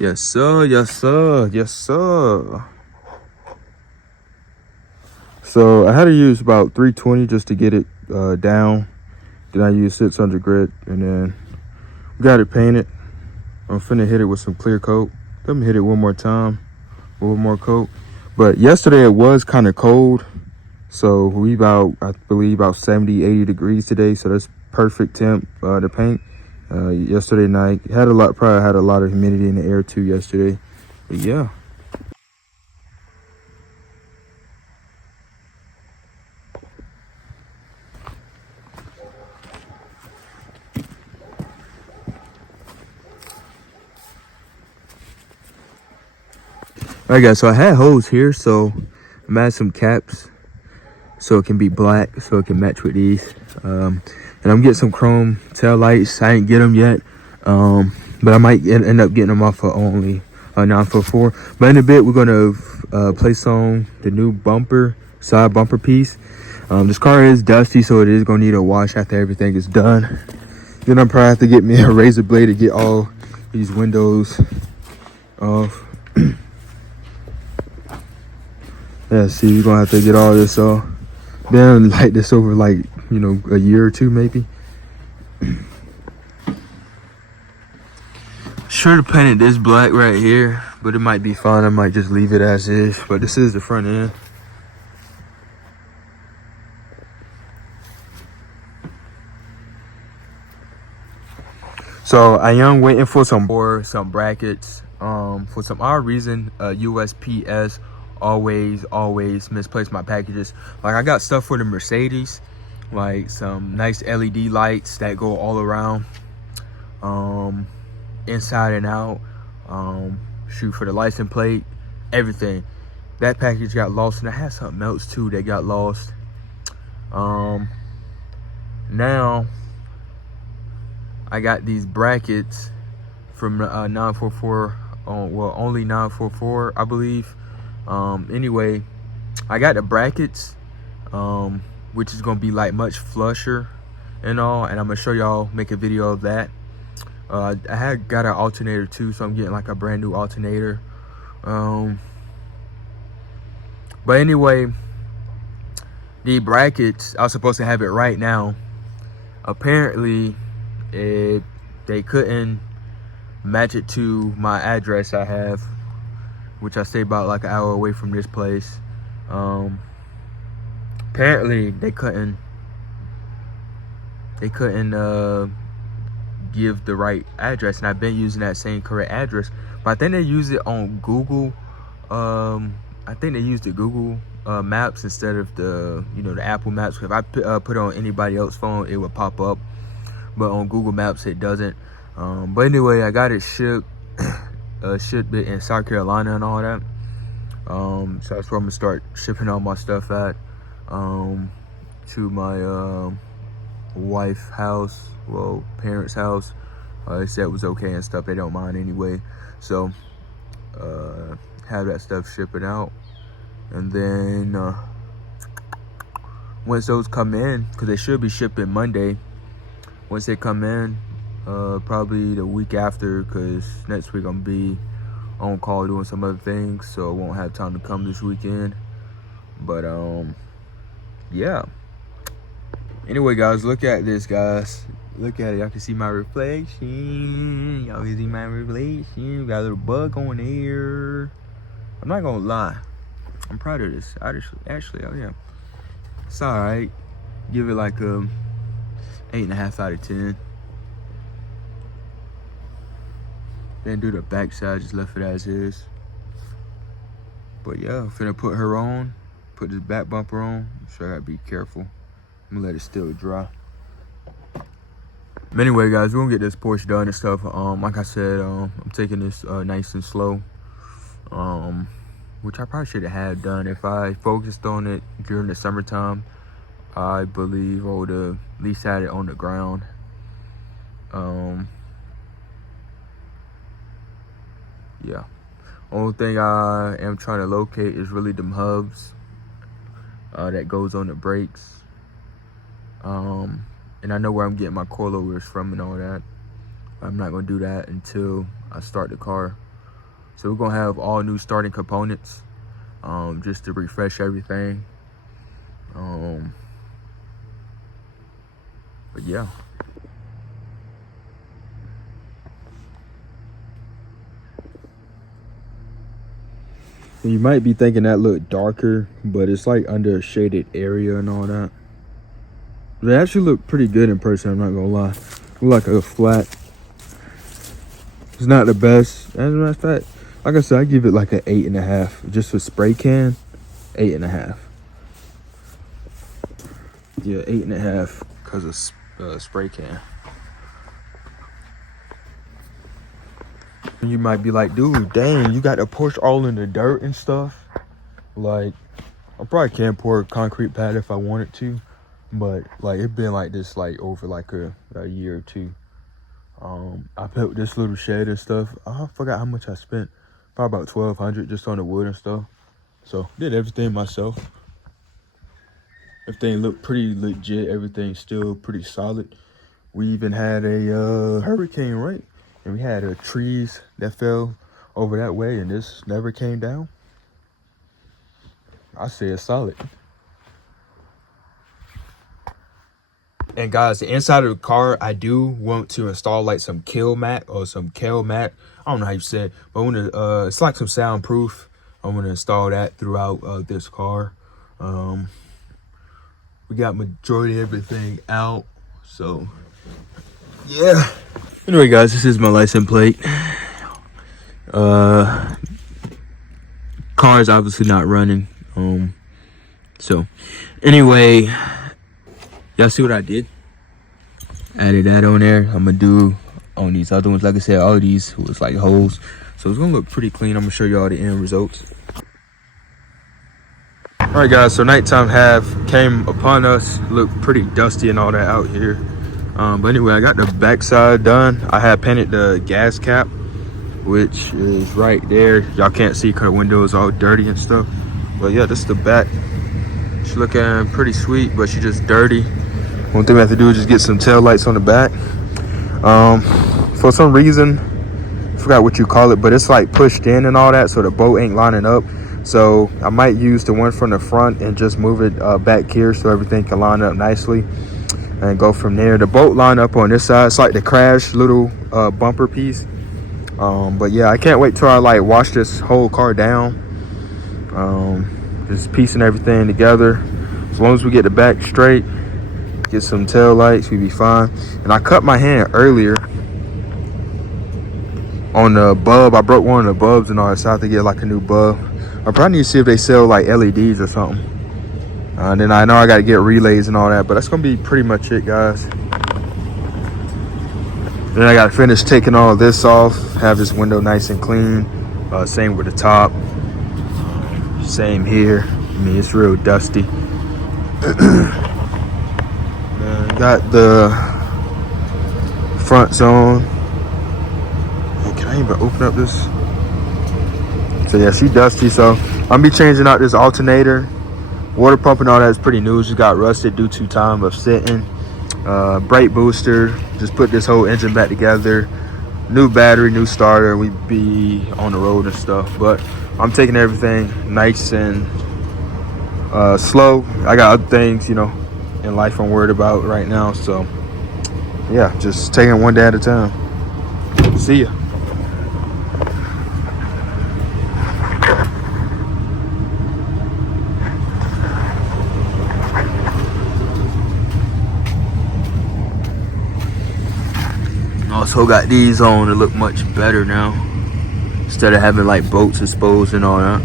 Yes, sir. Yes, sir. Yes, sir. So I had to use about 320 just to get it down. Then I used 600 grit, and then got it painted. I'm finna hit it with some clear coat. Let me hit it one more time, one more coat. But yesterday it was kind of cold, so we I believe about 70, 80 degrees today. So that's perfect temp to paint. Yesterday night probably had a lot of humidity in the air too yesterday. But yeah. Alright guys, so I had holes here, so I'm adding some caps so it can be black, so it can match with these. And I'm getting some chrome tail lights. I ain't get them yet, but I might end up getting them off of only 944. But in a bit, we're gonna place on the new side bumper piece. This car is dusty, so it is gonna need a wash after everything is done. Then I'm probably have to get me a razor blade to get all these windows off. Yeah, see, we're gonna have to get all this off. Then light this over like, a year or two maybe. Should have painted this black right here, but it might be fine. I might just leave it as is. But this is the front end. So I am waiting for some brackets. For some odd reason, USPS always misplace my packages. Like I got stuff for the Mercedes, like some nice LED lights that go all around, inside and out. Shoot, for the license plate, everything. That package got lost, and I had something else too that got lost. Now I got these brackets from 944. Well, only 944, I believe. Anyway, I got the brackets, which is gonna be like much flusher and all, and I'm gonna show y'all, make a video of that. I had got an alternator too, so I'm getting like a brand new alternator. But anyway, the brackets, I was supposed to have it right now. Apparently they couldn't match it to my address I have, which I stay about like an hour away from this place. Apparently they couldn't give the right address, and I've been using that same correct address, but I think they use it on Google. I think they used the Google Maps instead of the the Apple Maps. If I put it on anybody else's phone, it would pop up, but on Google Maps it doesn't. But anyway, I got it shipped it in South Carolina and all that. So that's where I'm gonna start shipping all my stuff at, to my wife's house, well, parents' house. They said it was okay and stuff. They don't mind anyway. So have that stuff shipping out, and then once those come in, because they should be shipping Monday. Once they come in, probably the week after, because next week I'm gonna be on call doing some other things, so I won't have time to come this weekend. But yeah. Anyway, guys, look at this, guys. Look at it. Y'all can see my reflection. Y'all can see my reflection. Got a little bug on there. I'm not gonna lie, I'm proud of this. Actually, oh yeah, it's all right. Give it like a 8.5 out of 10. Didn't do the back side, just left it as is. But yeah, I'm finna put her on, put this back bumper on, so I gotta be careful. I'm gonna let it still dry. But anyway, guys, we're gonna get this Porsche done and stuff. Like I said, I'm taking this nice and slow, which I probably should have had done. If I focused on it during the summertime, I believe I would have at least had it on the ground. Yeah, only thing I am trying to locate is really them hubs that goes on the brakes. And I know where I'm getting my coilovers from and all that. I'm not gonna do that until I start the car. So we're gonna have all new starting components, just to refresh everything. But yeah. You might be thinking that looked darker, but it's like under a shaded area and all that. They actually look pretty good in person, I'm not gonna lie. Look like a flat. It's not the best. As a matter of fact, like I said, I give it like an 8.5. Just for spray can, 8.5. Yeah, 8.5 because of spray can. You might be like, dude, dang, you got the Porsche all in the dirt and stuff. Like, I probably can pour a concrete pad if I wanted to, but like it's been like this like over like a year or two. I built this little shed and stuff. I forgot how much I spent. Probably about $1,200 just on the wood and stuff. So did everything myself. Everything looked pretty legit. Everything's still pretty solid. We even had a hurricane, right? And we had trees that fell over that way, and this never came down. I say it's solid. And guys, the inside of the car, I do want to install like some kill mat or some kale mat. I don't know how you say it, but I want to, it's like some soundproof. I'm going to install that throughout this car. We got majority of everything out, so yeah. Anyway, guys, this is my license plate. Car is obviously not running. So anyway, y'all see what I did? Added that on there. I'm gonna do on these other ones. Like I said, all of these was like holes, so it's gonna look pretty clean. I'm gonna show y'all the end results. All right, guys, so nighttime have came upon us. Looked pretty dusty and all that out here. But anyway, I got the backside done. I had painted the gas cap, which is right there. Y'all can't see because the window is all dirty and stuff. But yeah, this is the back. She's looking pretty sweet, but she's just dirty. One thing we have to do is just get some tail lights on the back. For some reason, I forgot what you call it, but it's like pushed in and all that, so the bolt ain't lining up. So I might use the one from the front and just move it back here so everything can line up nicely and go from there. The bolt line up on this side. It's like the crash little bumper piece. But yeah, I can't wait till I like wash this whole car down. Just piecing everything together. As long as we get the back straight, get some tail lights, we'll be fine. And I cut my hand earlier on the bulb. I broke one of the bulbs and all that, so I have to get like a new bulb. I probably need to see if they sell like LEDs or something. And then I know I got to get relays and all that, but that's gonna be pretty much it, guys. Then I got to finish taking all of this off, have this window nice and clean. Same with the top. Same here. I mean, it's real dusty. Got the fronts on. Oh, can I even open up this? So yeah, she dusty. So I'm be changing out this alternator. Water pump and all that is pretty new. Just got rusted due to time of sitting. Brake booster. Just put this whole engine back together. New battery, new starter. We be on the road and stuff. But I'm taking everything nice and slow. I got other things, you know, in life I'm worried about right now. So yeah, just taking one day at a time. See ya. Also got these on to look much better now, instead of having like bolts exposed and all that.